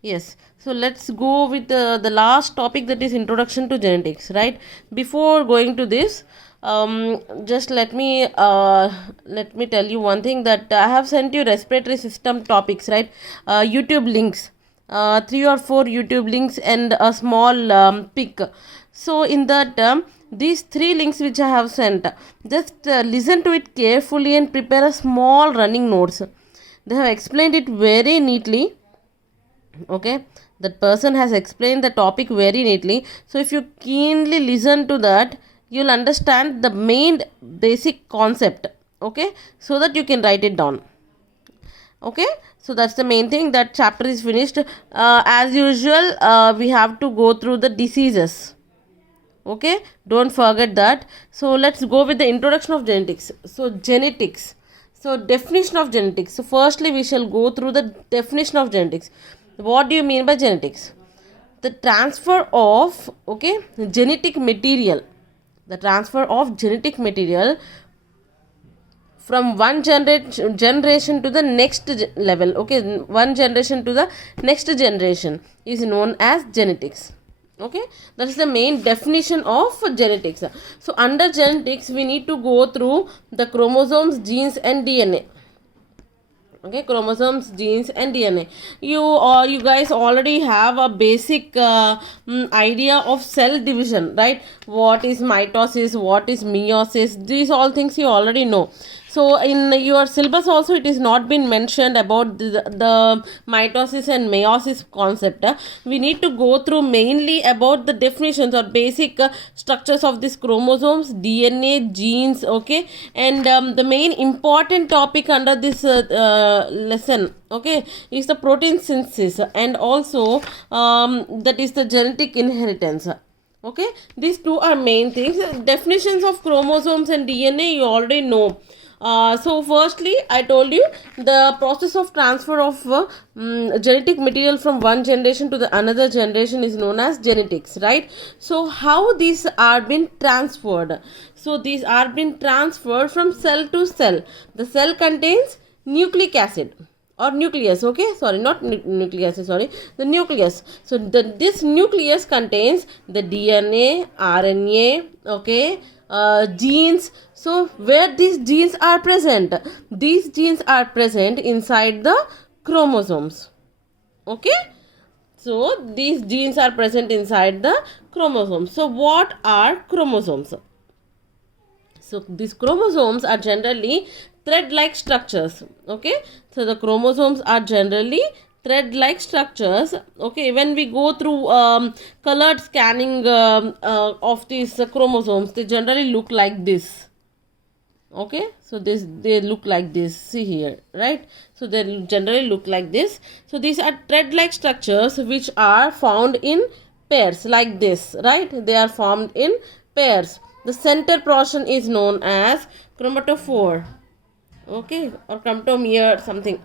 Yes, so let's go with the last topic, that is introduction to genetics, right? Before going to this, just let me tell you one thing, that I have sent you respiratory system topics, right? YouTube links, three or four YouTube links and a small pic. So in that these three links which I have sent, just listen to it carefully and prepare a small running notes. They have explained it very neatly. Okay, that person has explained the topic very neatly, so if you keenly listen to that, you'll understand the main basic concept. Okay, so that you can write it down. Okay, so that's the main thing. That chapter is finished. As usual, we have to go through the diseases. Okay, don't forget that. So let's go with the introduction of genetics. So genetics, so definition of genetics. So firstly we shall go through the definition of genetics. What do you mean by genetics? The transfer of, okay, genetic material, the transfer of genetic material from one generation to the next level. Okay, one generation to the next generation is known as genetics. Okay, that is the main definition of genetics. So under genetics we need to go through the chromosomes, genes and DNA. Okay, chromosomes, genes and DNA. You guys already have a basic idea of cell division, right? What is mitosis, what is meiosis, these all things you already know. So in your syllabus also it is not been mentioned about the mitosis and meiosis concept. We need to go through mainly about the definitions or basic structures of these chromosomes, DNA, genes. Okay, and the main important topic under this lesson, okay, is the protein synthesis, and also that is the genetic inheritance. Okay, these two are main things. Definitions of chromosomes and DNA you already know. So firstly I told you the process of transfer of genetic material from one generation to the another generation is known as genetics, right? So how these are been transferred? So these are been transferred from cell to cell. The cell contains nucleic acid or nucleus. Okay, sorry, not nucleus, sorry, the nucleus. So this nucleus contains the DNA, RNA, okay, genes. So where these genes are present? These genes are present inside the chromosomes. Okay, so these genes are present inside the chromosomes. So what are chromosomes? So these chromosomes are generally thread-like structures. Okay, so the chromosomes are generally thread-like structures. Okay, when we go through colored scanning of these chromosomes, they generally look like this. Okay, so this, they look like this, see here, right? So they generally look like this. So these are thread-like structures which are found in pairs like this, right? They are formed in pairs. The center portion is known as chromatophore, okay, or chromatomere, something.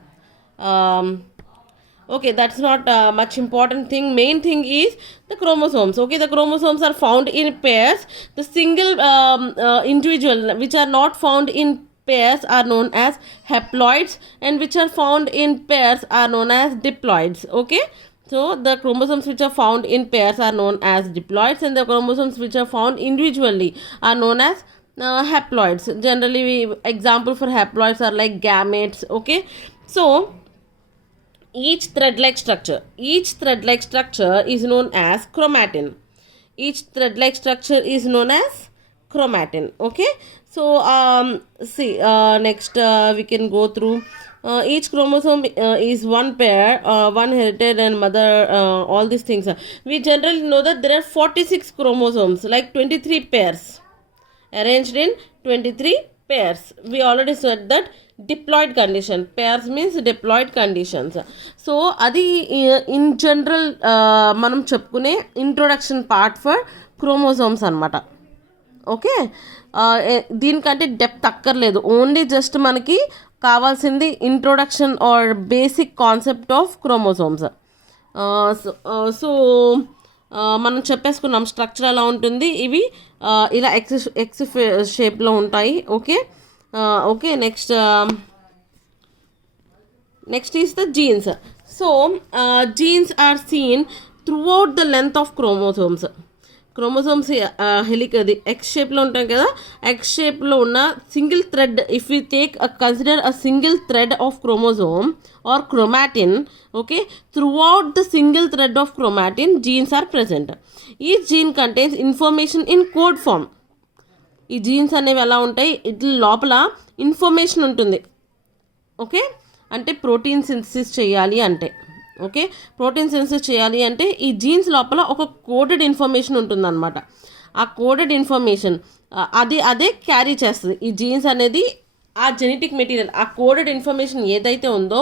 Okay, that's not much important thing. Main thing is the chromosomes. Okay, the chromosomes are found in pairs. The single individual which are not found in pairs are known as haploids, and which are found in pairs are known as diploids. Okay, so the chromosomes which are found in pairs are known as diploids, and the chromosomes which are found individually are known as haploids. Generally, example for haploids are like gametes. Okay, so each thread-like structure is known as chromatin. Each thread-like structure is known as chromatin. Okay, so see, next we can go through. Each chromosome is one pair, one heritage and mother, all these things. We generally know that there are 46 chromosomes, like 23 pairs, arranged in 23 pairs. We already said that diploid condition. Pairs means diploid conditions. So adi in general manam చెప్పుకునే introduction part for chromosomes అనమాట. Okay, దీనికంటే depth అక్కర్లేదు, only just మనకి కావాల్సింది introduction or basic concept of chromosomes. So మనం చెప్పేసుకున్నాం స్ట్రక్చర్ ఎలా ఉంటుంది. ఇవి ఇలా ఎక్స్ షేప్లో ఉంటాయి. Okay, okay, next is the genes. So genes are seen throughout the length of chromosomes. Chromosomes అది ఎక్స్ షేప్లో ఉంటాయి కదా, ఎక్స్ షేప్లో ఉన్న single thread, if you take consider a single thread of chromosome or chromatin, okay, throughout the single thread of chromatin genes are present. ఈ gene contains information in code form. ఈ genes అనేవి ఎలా ఉంటాయి, ఇట్ల లోపల ఇన్ఫర్మేషన్ ఉంటుంది, ఓకే, అంటే ప్రోటీన్ సింథసిస్ చేయాలి అంటే, ఓకే, ప్రోటీన్ సింథసిస్ చేయాలి అంటే ఈ జీన్స్ లోపల ఒక కోడెడ్ ఇన్ఫర్మేషన్ ఉంటుందన్నమాట. ఆ కోడెడ్ ఇన్ఫర్మేషన్ అదే క్యారీ చేస్తుంది. ఈ జీన్స్ అనేది ఆ జెనెటిక్ మెటీరియల్, ఆ కోడెడ్ ఇన్ఫర్మేషన్ ఏదైతే ఉందో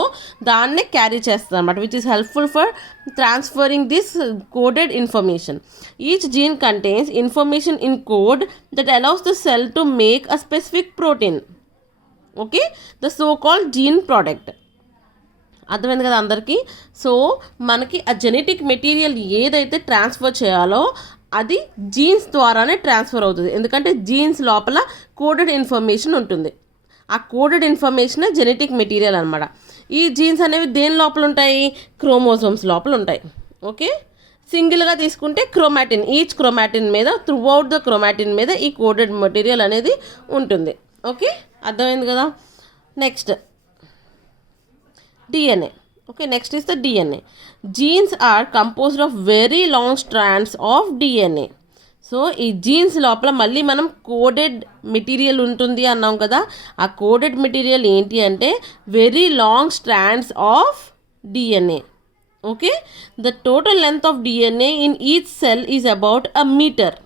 దాన్నే క్యారీ చేస్తుంది అనమాట, which is helpful for transferring this coded information. Each gene contains information in code that allows the cell to make a specific protein, okay, the so called gene product. అర్థమైంది కదా అందరికీ. సో మనకి ఆ జెనెటిక్ మెటీరియల్ ఏదైతే ట్రాన్స్ఫర్ చేయాలో అది జీన్స్ ద్వారానే ట్రాన్స్ఫర్ అవుతుంది, ఎందుకంటే జీన్స్ లోపల కోడెడ్ ఇన్ఫర్మేషన్ ఉంటుంది. ఆ కోడెడ్ ఇన్ఫర్మేషన్ జెనెటిక్ మెటీరియల్ అనమాట. ఈ జీన్స్ అనేవి దేని లోపల ఉంటాయి, క్రోమోసోమ్స్ లోపల ఉంటాయి, ఓకే. సింగిల్గా తీసుకుంటే క్రోమాటిన్, ఈచ్ క్రోమాటిన్ మీద, త్రూఅవుట్ ద క్రోమాటిన్ మీద ఈ కోడెడ్ మెటీరియల్ అనేది ఉంటుంది, ఓకే. అర్థమైంది కదా. Next DNA. Okay, next is the DNA. Genes are composed of very long strands of DNA. So ఈ జీన్స్ లోపల మళ్ళీ మనం కోడెడ్ మెటీరియల్ ఉంటుంది అన్నాం కదా. ఆ కోడెడ్ మెటీరియల్ ఏంటి అంటే very long strands of DNA. Okay, the total length of DNA in each cell is about a metre.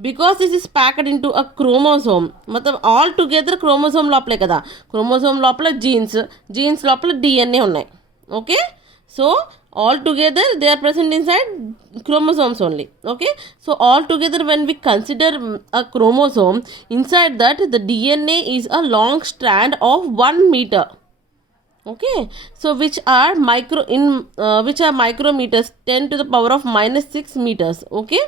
Because this is packed into a chromosome, మొత్తం ఆల్ టుగెదర్ క్రోమోసోమ్ లోపలే కదా, chromosome లోపల genes లోపల DNA ఉన్నాయి, okay. So all together they are present inside chromosomes only, okay. So all together when we consider a chromosome, inside that the DNA is a long strand of 1 meter, okay. So which are micrometers, 10 to the power of -6 meters, okay.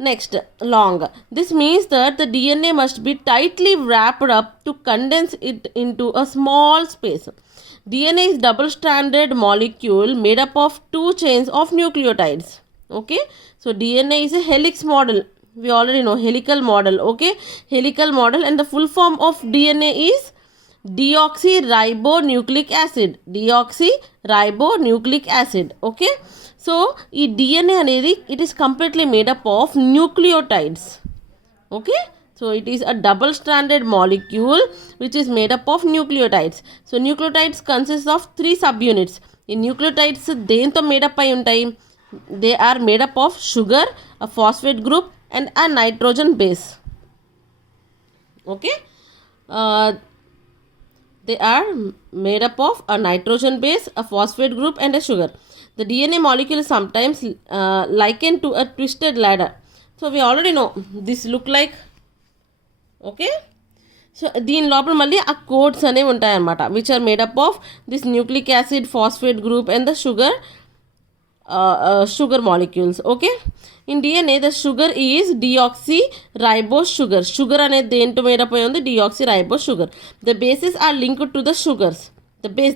Next, long. This means that the DNA must be tightly wrapped up to condense it into a small space. DNA is double-stranded molecule made up of 2 chains of nucleotides. Okay, so DNA is a helix model. We already know helical model. Okay, helical model, and the full form of DNA is deoxyribonucleic acid. Deoxyribonucleic acid. Okay, so ఈ DNA అనేది it is completely made up of nucleotides. Okay. So it is a double-stranded molecule which is made up of nucleotides. So nucleotides consist of 3 subunits. In nucleotides దేంతో మేడప్ అయి ఉంటాయి, they are made up of sugar, a phosphate group and a nitrogen base. Okay, they are made up of a nitrogen base, a phosphate group and a sugar. The DNA molecule is sometimes likened to a twisted ladder. So we already know this look like, okay. So దీని లోపల మళ్ళీ ఆ codes అనేవి ఉంటాయన్నమాట, which are made up of this nucleic acid, phosphate group and the sugar molecules. Okay, in DNA the sugar is deoxyribose sugar. Sugar అనేది దేంతో మేడప్ అయి ఉంది, deoxyribose sugar. The bases are linked to the sugars.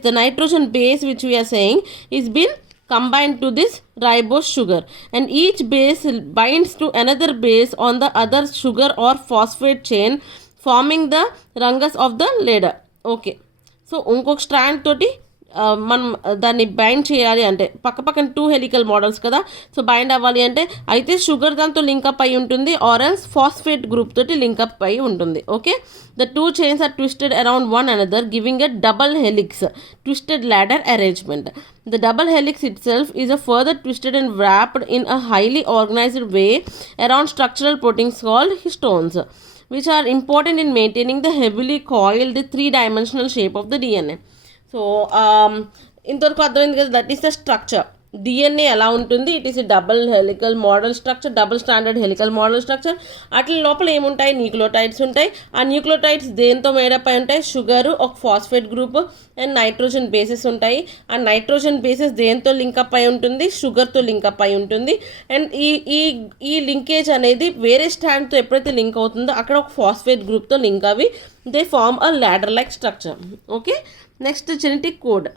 The nitrogen base which we are saying is been combined to this ribose sugar, and each base binds to another base on the other sugar or phosphate chain, forming the rungs of the ladder. Okay, so ఇంకొక స్ట్రాండ్ తోటి మనం దాన్ని బైండ్ చేయాలి అంటే పక్కన 2 helical models కదా. So bind అవ్వాలి అంటే అయితే షుగర్ దాంతో లింకప్ అయి ఉంటుంది, ఆర్ ఎల్స్ ఫాస్ఫేట్ గ్రూప్ తోటి లింకప్ అయి ఉంటుంది. Okay, the 2 chains are twisted around one another, giving a double helix, twisted ladder arrangement. The double helix itself is a further twisted and wrapped in a highly organized way around structural proteins called histones, which are important in maintaining the heavily coiled 3-dimensional shape of the DNA. So ఇంతవరకు అర్థమైంది కదా, that is the structure. DNA ఎలా ఉంటుంది, it is double helical model structure, double standard helical model structure. అట్ల లోపల ఏముంటాయి, న్యూక్లియోటైడ్స్ ఉంటాయి. ఆ న్యూక్లియోటైడ్స్ దేంతో మేడప్ అయి ఉంటాయి, షుగర్, ఒక phosphate group and nitrogen bases ఉంటాయి. ఆ నైట్రోజన్ బేసెస్ దేంతో లింకప్ అయి ఉంటుంది, షుగర్తో లింకప్ అయి ఉంటుంది. అండ్ ఈ లింకేజ్ అనేది వేరే స్టాండ్తో ఎప్పుడైతే లింక్ అవుతుందో అక్కడ ఒక ఫాస్ఫేట్ గ్రూప్తో లింక్ అవి they form a ladder like structure. Okay, next genetic code.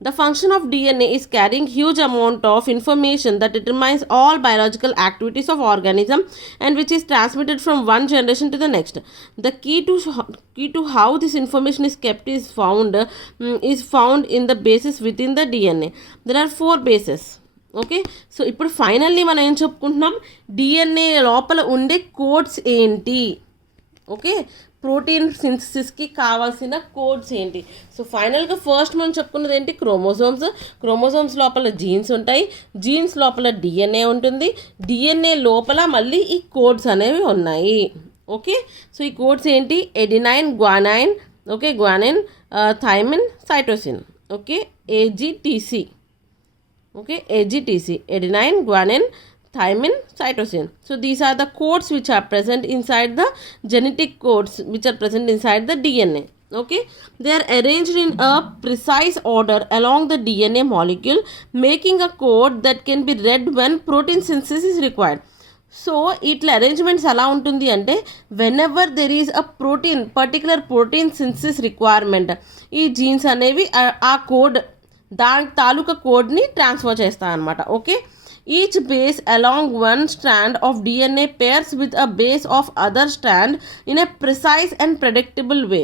The function of DNA is carrying huge amount of information that determines all biological activities of organism and which is transmitted from one generation to the next. The key to how this information is kept is found in the bases within the DNA. There are 4 bases. Okay, so ఇప్పుడు ఫైనల్లీ మనం ఏం చెప్పుకుంటున్నాం, డిఎన్ఏ లోపల ఉండే కోడ్స్ ఏంటి, okay, protein సింథసిస్కి కావాల్సిన కోడ్స్ ఏంటి. సో ఫైనల్గా ఫస్ట్ మనం చెప్పుకున్నది ఏంటి, క్రోమోజోమ్స్ లోపల జీన్స్ ఉంటాయి, జీన్స్ లోపల డిఎన్ఏ ఉంటుంది, డిఎన్ఏ లోపల మళ్ళీ ఈ కోడ్స్ అనేవి ఉన్నాయి. ఓకే, సో ఈ కోడ్స్ ఏంటి, adenine, guanine, okay, guanine, thymine, cytosine, okay, AGTC, okay, AGTC, adenine, guanine, thymine, cytosine. So these are the codes which are present inside the genetic codes which are present inside the DNA. Okay, they are arranged in a precise order along the DNA molecule, making a code that can be read when protein synthesis is required. So ఇట్లా arrangements ఎలా ఉంటుంది అంటే, whenever there is a particular protein synthesis requirement, ఈ genes అనేవి ఆ code దాని తాలూకా కోడ్ని ట్రాన్స్ఫర్ చేస్తాను అనమాట. Okay, each base along one strand of DNA pairs with a base of other strand in a precise and predictable way.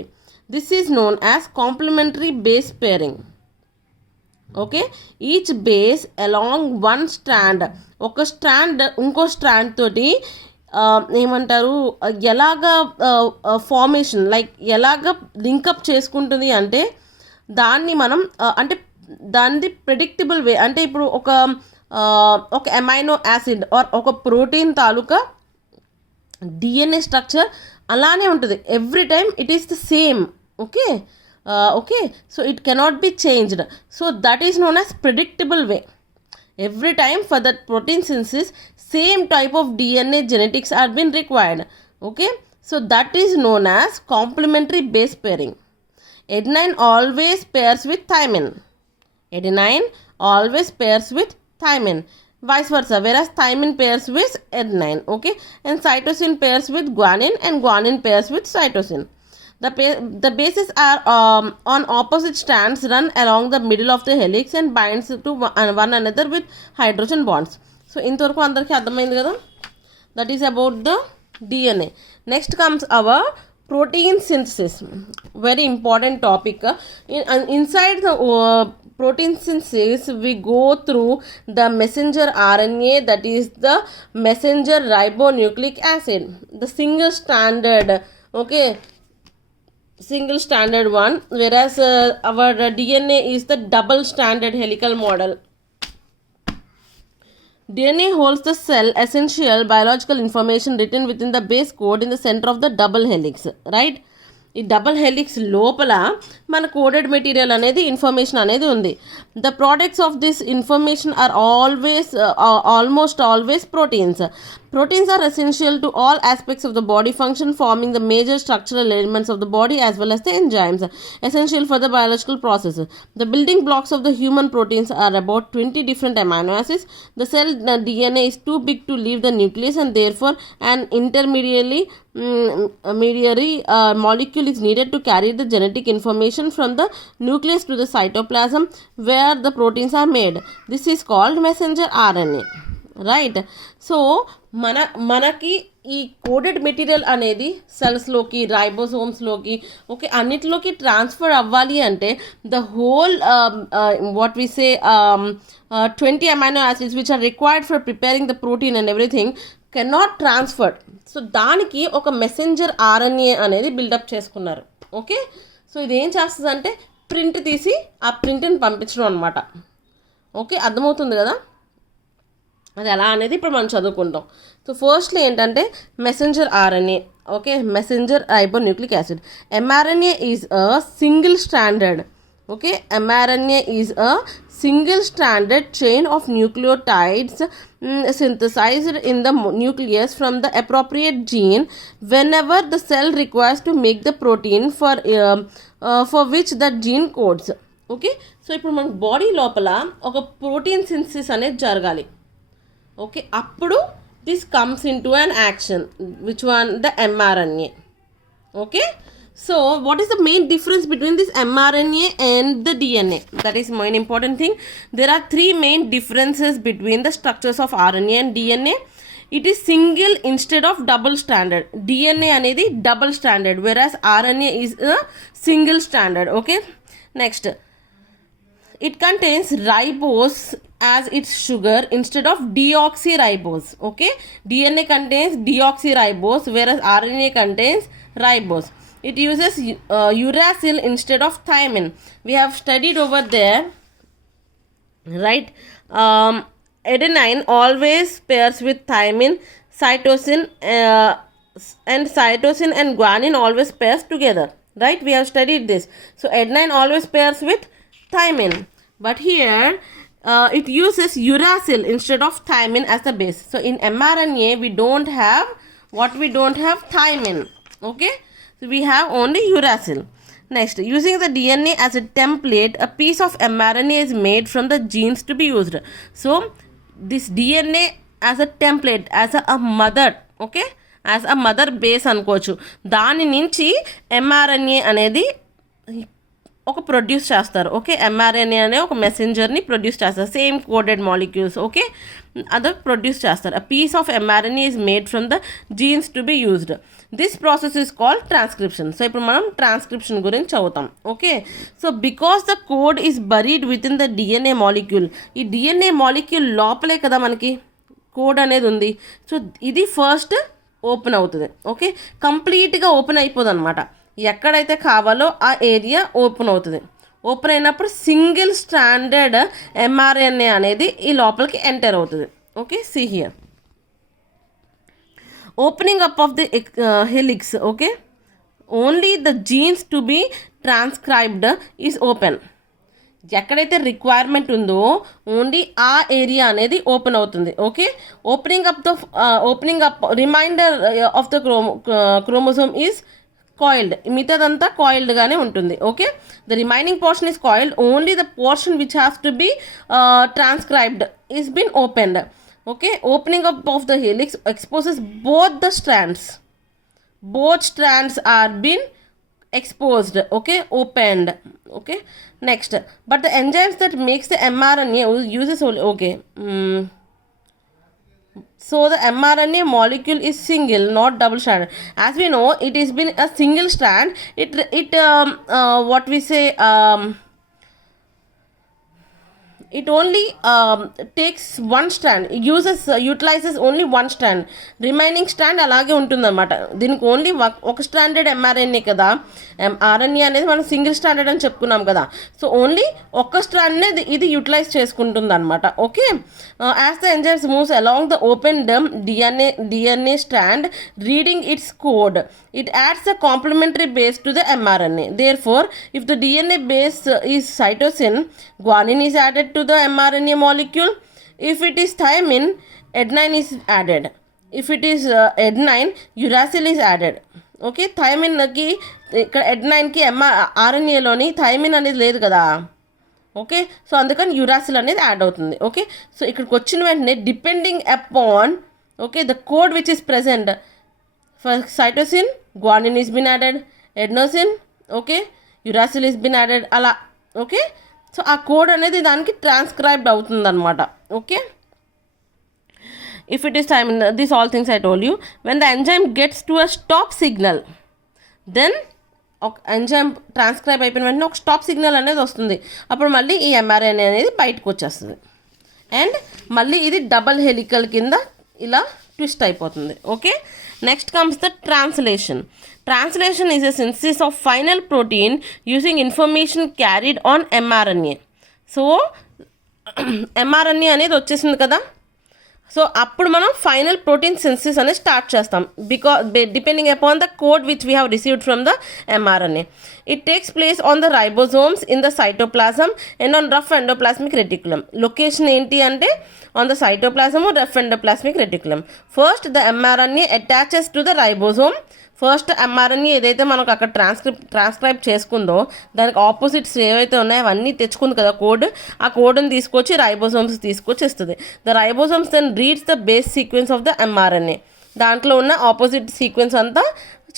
This is known as complementary base pairing. Okay, each base along one strand, ఒక strand ఇంకో strand తోటి ఏమంటారు, ఎలాగ formation like ఎలాగ లింకప్ చేసుకుంటుంది అంటే, దాన్ని మనం అంటే దానిది ప్రెడిక్టబుల్ వే, అంటే ఇప్పుడు ఒక అమైనో యాసిడ్ ఆర్ ఒక ప్రోటీన్ తాలూకా డిఎన్ఏ స్ట్రక్చర్ అలానే ఉంటుంది, every time it is the same. Okay, okay, so it cannot be changed, so that is known as predictable way. Every time for that protein synthesis, same type of DNA genetics are been required. Okay, so that is known as complementary base pairing. Adenine always pairs with thymine. Adenine always pairs with thymine. Vice versa, whereas thymine pairs with adenine. Okay, and cytosine pairs with guanine and guanine pairs with cytosine. The bases are on opposite strands run along the middle of the helix and binds to one another with hydrogen bonds. So ఇంతవరకు అందరికీ అర్థమైంది కదా, that is about the DNA. Next comes our protein synthesis, very important topic. Inside the protein synthesis we go through the messenger RNA, that is the messenger ribonucleic acid, the single standard one, whereas our DNA is the double stranded helical model. DNA holds the cell essential biological information written within the base code in the center of the double helix, right? ఈ double helix లోపల మన coded material అనేది ఇన్ఫర్మేషన్ అనేది ఉంది. The products of this information are almost always proteins. Proteins are essential to all aspects of the body function, forming the major structural elements of the body as well as the enzymes essential for the biological processes. The building blocks of the human proteins are about 20 different amino acids. The cell DNA is too big to leave the nucleus, and therefore an intermediary molecule is needed to carry the genetic information from the nucleus to the cytoplasm where the proteins are made. This is called messenger RNA. Right, so మనకి ఈ coded material అనేది సెల్స్లోకి, రైబోసోమ్స్లోకి, ఓకే, అన్నిటిలోకి transfer అవ్వాలి అంటే the whole what we say 20 amino acids which are required for preparing the protein and everything cannot transferred. So దానికి ఒక మెసెంజర్ RNA అనేది బిల్డప్ చేసుకున్నారు. ఓకే, సో ఇది ఏం చేస్తుంది అంటే ప్రింట్ తీసి ఆ ప్రింట్ని పంపించడం అనమాట. ఓకే, అర్థమవుతుంది కదా, అది ఎలా అనేది ఇప్పుడు మనం చదువుకుంటాం. సో ఫస్ట్లీ ఏంటంటే messenger RNA, okay, messenger ribonucleic acid. mRNA is a single stranded, okay, mRNA is a single stranded chain of nucleotides synthesized in the nucleus from the appropriate gene whenever the cell requires to make the protein for which that gene codes. Okay, so ఇప్పుడు మన బాడీ లోపల ఒక protein synthesis అనేది జరగాలి. ఓకే, అప్పుడు this comes in to an action which one the mRNA. Okay, So what is the main difference between this mRNA and the DNA? That is main important thing. There are three main differences between the structures of RNA and DNA. It is single instead of double stranded. DNA అనేది double stranded, whereas RNA is a single stranded. Okay, next, it contains ribose as its sugar instead of deoxyribose. Okay, DNA contains deoxyribose, whereas RNA contains ribose. It uses uracil instead of thymine. We have studied over there, right? Adenine always pairs with thymine. Cytosine and guanine always pairs together, right? We have studied this. So adenine always pairs with thymine, but here it uses uracil instead of thymine as the base. So in mRNA we don't have thymine. Okay, so we have only uracil. Next, using the DNA as a template, a piece of mRNA is made from the genes to be used. So this DNA as a template, as a mother, okay, as a mother base అనుకోవచ్చు. దాని నుంచి mRNA అనేది ఒక ప్రొడ్యూస్ చేస్తారు. Okay, mRNA అనే ఒక మెసెంజర్ని produce చేస్తారు, సేమ్ కోడెడ్ మాలిక్యూల్స్. ఓకే, అది ప్రొడ్యూస్ చేస్తారు. A piece of mRNA is made from the genes to be used. This process is called transcription. So ఇప్పుడు మనం ట్రాన్స్క్రిప్షన్ గురించి చదువుతాం. Okay, so because the code is buried within the DNA molecule. ఈ DNA molecule లోపలే కదా మనకి code అనేది ఉంది. సో ఇది ఫస్ట్ ఓపెన్ అవుతుంది. ఓకే, కంప్లీట్గా ఓపెన్ అయిపోదు అనమాట. ఎక్కడైతే కావాలో ఆ ఏరియా ఓపెన్ అవుతుంది. ఓపెన్ అయినప్పుడు సింగిల్ స్టాండర్డ్ mRNA అనేది ఈ లోపలికి ఎంటర్ అవుతుంది. Okay, see here opening up of the helix. Okay, only the genes to be transcribed is open. ఎక్కడైతే రిక్వైర్మెంట్ ఉందో ఓన్లీ ఆ ఏరియా అనేది ఓపెన్ అవుతుంది. Okay, opening up remainder of the chromosome is coiled. మిగతాదంతా కాయిల్డ్గానే ఉంటుంది. Okay, the remaining portion is coiled. Only the portion which has to be transcribed is been opened. Okay, opening up of the helix exposes both the strands. both strands are been exposed. Okay, opened. Okay, next, but the enzymes that makes the mRNA uses only. Okay, so the mRNA molecule is single, not double stranded. As we know, it has been a single strand. What we say, it only takes one strand, utilizes only one strand. Remaining strand అలాగే ఉంటుందన్నమాట. దీనికి ఓన్లీ ఒక stranded mRNA కదా, RNA అనేది మనం single stranded అని చెప్పుకున్నాం కదా. సో ఓన్లీ ఒక్క స్ట్రాండ్నే ఇది యూటిలైజ్ చేసుకుంటుంది అనమాట. Okay, as the enzymes moves along the opened DNA strand reading its code, it adds a complementary base to the mRNA. Therefore, if the DNA base is cytosine, guanine is added to the mRNA molecule. If it is thymine, adenine is added. If it is adenine, uracil is added. Okay, థైమిన్కి ఇక్కడ adenine RNAలోని thymine అనేది లేదు కదా. Okay, so అందుకని uracil అనేది add అవుతుంది. Okay, so ఇక్కడికి వచ్చిన వెంటనే depending upon okay the code which is present for cytosine, guanine is been added, adenosine, okay, uracil is been added, అలా. ఓకే, సో ఆ కోడ్ అనేది దానికి ట్రాన్స్క్రైబ్డ్ అవుతుంది అనమాట. Okay, if it is time, these all things I told you. When the enzyme gets to a stop signal, then enzyme transcribe అయిపోయిన వెంటనే ఒక stop signal అనేది వస్తుంది. అప్పుడు మళ్ళీ ఈ mRNA అనేది బయటకు వచ్చేస్తుంది అండ్ మళ్ళీ ఇది డబల్ హెలికల్ కింద ఇలా ట్విస్ట్ అయిపోతుంది. Okay, next comes the translation. Translation is a synthesis of final protein using information carried on mRNA. So mRNA అనేది వచ్చేసింది కదా, సో అప్పుడు మనం ఫైనల్ ప్రోటీన్ సింథసిస్ అనేది స్టార్ట్ చేస్తాం because depending upon the code which we have received from the mRNA. It takes place on the ribosomes in the cytoplasm and on rough endoplasmic reticulum. Location ఏంటి అంటే on the cytoplasm, rough endoplasmic reticulum. First the mRNA attaches to the ribosome. First mRNA ఏదైతే మనకు అక్కడ ట్రాన్స్క్రైబ్ చేసుకుందో దానికి ఆపోజిట్స్ ఏవైతే ఉన్నాయో అవన్నీ తెచ్చుకుంది కదా కోడ్, ఆ కోడ్ని తీసుకొచ్చి రైబోజోమ్స్ తీసుకొచ్చి ఇస్తుంది. The ribosomes then reads the base sequence of the mRNA. దాంట్లో ఉన్న ఆపోజిట్ సీక్వెన్స్ అంతా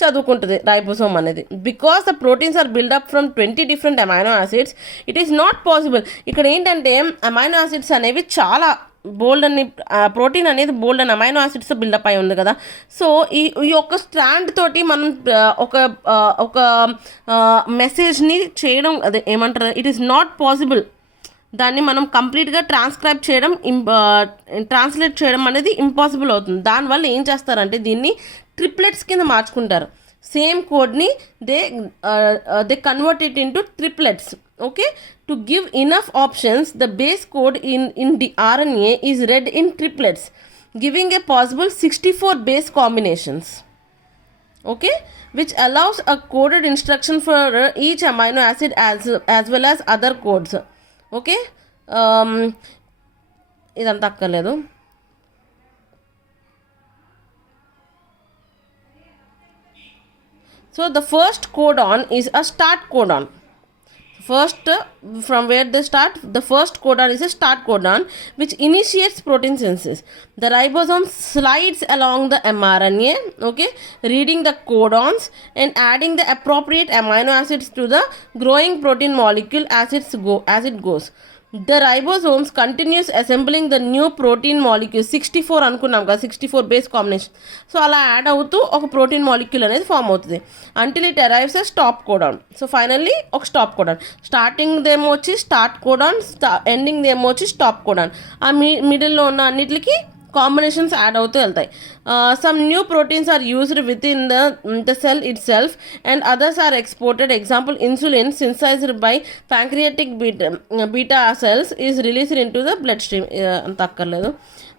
చదువుకుంటుంది రైబోసోమ్ అనేది. Because the proteins are build up from 20 different amino acids, it is not possible. ఇక్కడ ఏంటంటే అమైనో యాసిడ్స్ అనేవి చాలా బోల్డ్ అని, ప్రోటీన్ అనేది బోల్డ్ అని అమైనో యాసిడ్స్ బిల్డప్ అయి ఉంది కదా. సో ఈ ఒక్క స్ట్రాండ్ తోటి మనం ఒక మెసేజ్ని చేయడం, అదే ఏమంటారు, ఇట్ ఈస్ నాట్ పాసిబుల్. దాన్ని మనం కంప్లీట్గా ట్రాన్స్క్రైబ్ చేయడం, ట్రాన్స్లేట్ చేయడం అనేది ఇంపాసిబుల్ అవుతుంది. దానివల్ల ఏం చేస్తారంటే దీన్ని ట్రిప్లెట్స్ కింద మార్చుకుంటారు. సేమ్ కోడ్ని they convert it into triplets. Okay, to give enough options the base code in the RNA is read in triplets, giving a possible 64 base combinations. Okay, which allows a coded instruction for each amino acid as well as other codes. Okay, ఇదంతా అక్కర్లేదు. So the first codon is a start codon. First, from where they start, the first codon is a start codon which initiates protein synthesis. The ribosome slides along the mRNA, okay, reading the codons and adding the appropriate amino acids to the growing protein molecule as it goes. The ribosomes continues assembling the new protein molecule. 64 అనుకున్నాం కదా, 64 base combination. So అలా యాడ్ అవుతూ ఒక protein molecule అనేది ఫామ్ అవుతుంది until it arrives a stop codon. So finally ఒక stop codon. Starting దేమో వచ్చి స్టార్ట్ కోడాన్, ఎండింగ్ దేమో వచ్చి స్టాప్ కోడాన్. ఆ మిడిల్లో ఉన్న అన్నిటికి కాంబినేషన్స్ యాడ్ అవుతూ వెళ్తాయి. Some new proteins are used within the cell itself and others are exported. Example, insulin synthesised by pancreatic beta cells is released into the blood stream. అంత అక్కర్లేదు.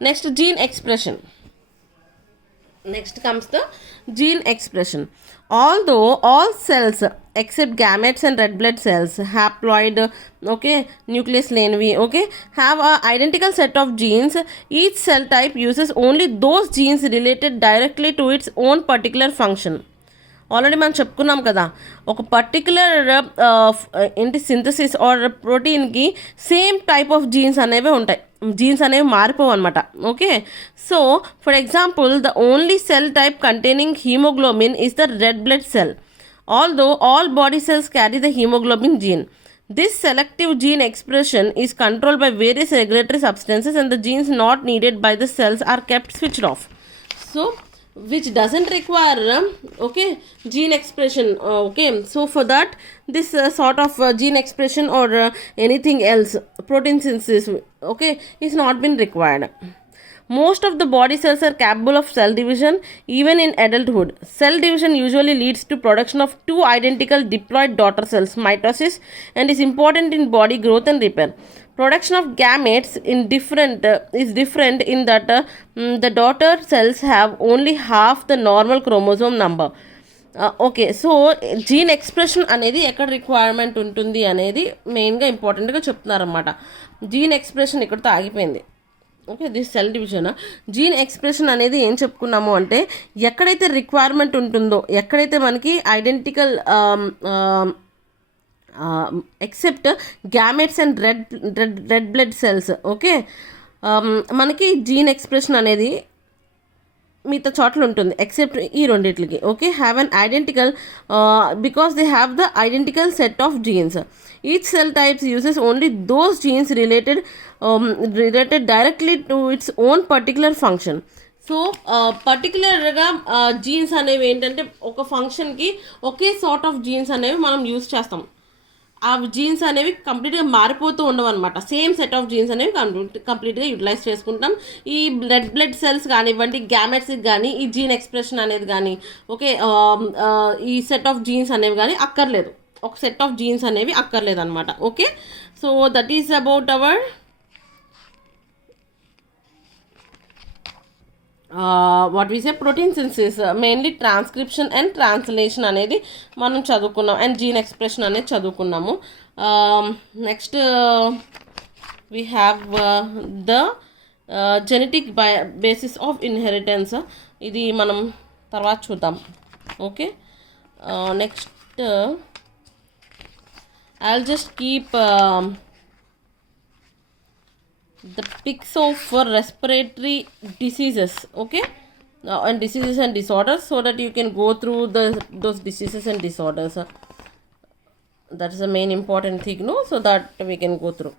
Next, gene expression. Next comes the gene expression. Although all cells except gametes and red blood cells, haploid, okay, nucleus lanevi, okay, have a identical set of genes. Each cell type uses only those genes related directly to its own particular function. Already మనం చెప్పుకున్నాం కదా, ఒక particular ఏంటి synthesis or ప్రోటీన్కి same type of genes అనేవి ఉంటాయి. Genes అనేవి మారిపోవు అనమాట. Okay, so for example the only cell type containing haemoglobin is the red blood cell, although all body cells carry the haemoglobin gene. This selective gene expression is controlled by various regulatory substances and the genes not needed by the cells are kept switched off. So which doesn't require okay, gene expression. Okay, so for that this sort of gene expression or anything else, protein synthesis, okay, is not been required. Most of the body cells are capable of cell division even in adulthood. Cell division usually leads to production of two identical diploid daughter cells, mitosis, and is important in body growth and repair. Production of gametes is different in that the daughter cells have only half the normal chromosome number. Okay, so gene expression అనేది ఎక్కడ రిక్వైర్మెంట్ ఉంటుంది అనేది మెయిన్గా ఇంపార్టెంట్గా చెప్తున్నారన్నమాట. Gene expression ఇక్కడితో ఆగిపోయింది. Okay, this cell division. Gene expression అనేది ఏం చెప్పుకున్నాము అంటే ఎక్కడైతే రిక్వైర్మెంట్ ఉంటుందో, ఎక్కడైతే మనకి identical except gametes and red blood cells, okay, మనకి జీన్ ఎక్స్ప్రెషన్ అనేది మిగతా చోట్ల ఉంటుంది ఎక్సెప్ట్ ఈ రెండిట్లకి. Okay, have an identical because they have the identical set of genes. Each cell types uses only those genes related directly to its own particular function. So పర్టికులర్గా genes అనేవి ఏంటంటే ఒక ఫంక్షన్కి ఒకే సార్ట్ ఆఫ్ జీన్స్ అనేవి మనం యూజ్ చేస్తాం. ఆ జీన్స్ అనేవి కంప్లీట్గా మారిపోతూ ఉండవు అనమాట. సేమ్ సెట్ ఆఫ్ జీన్స్ అనేవి కంప్లీట్గా యూటిలైజ్ చేసుకుంటాం. ఈ రెడ్ బ్లడ్ సెల్స్ కానివ్వండి, గ్యామెట్స్కి కానీ ఈ జీన్ ఎక్స్ప్రెషన్ అనేది కానీ, ఓకే, ఈ సెట్ ఆఫ్ జీన్స్ అనేవి కానీ అక్కర్లేదు. ఒక సెట్ ఆఫ్ జీన్స్ అనేవి అక్కర్లేదు అనమాట. Okay, so that is about our what we say protein synthesis. Mainly transcription and translation అనేది మనం చదువుకున్నాం అండ్ జీన్ ఎక్స్ప్రెషన్ అనేది చదువుకున్నాము. Next we have the genetic basis of inheritance. ఇది మనం తర్వాత చూద్దాం. Okay, next I'll just keep the pics of respiratory diseases. Okay, and diseases and disorders, so that you can go through those diseases and disorders. That is the main important thing, no, so that we can go through.